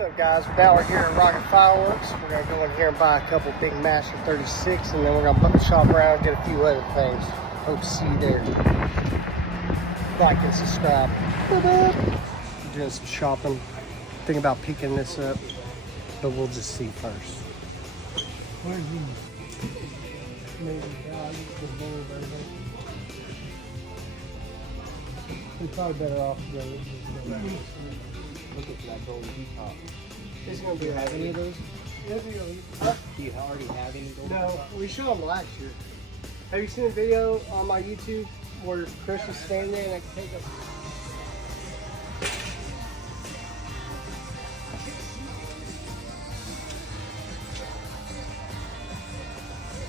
What's up, guys? Now we're here at Rocket Fireworks. We're going to go in here and buy a couple big Master 36, and then we're going to shop around and get a few other things. Hope to see you there. Like and subscribe. Doing some shopping. Thinking about picking this up, but we'll just see first. Where's he? Maybe we're probably better off to go. Look at that golden peacock. It's going to Do you have any of those? Huh? Do you already have any golden No, peacocks? we showed them last year. Have you seen a video on my YouTube where Chris is standing there and I can take a...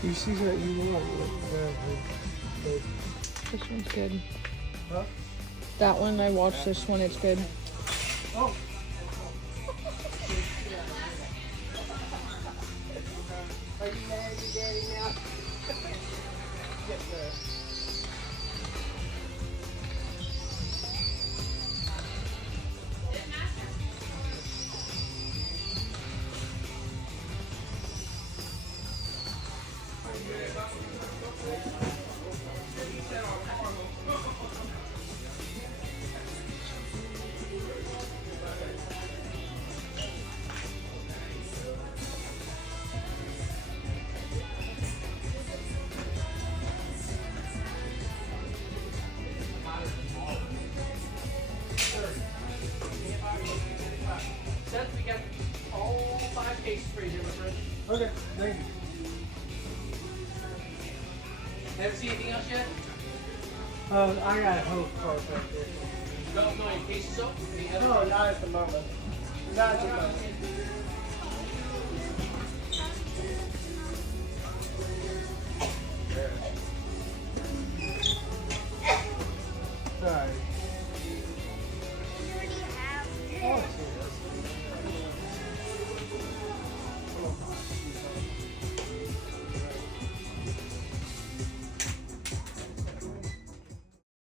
You see what you want? This one's good. Huh? That one, I watched this one, it's good. Oh. Are you mad at your daddy now? Get the... Seth, we got all 5 cases for you here, my friend. Okay, thank you. Haven't seen anything else yet? I got a whole car back there. You don't know any cases up? No, not at the moment. Not at the moment.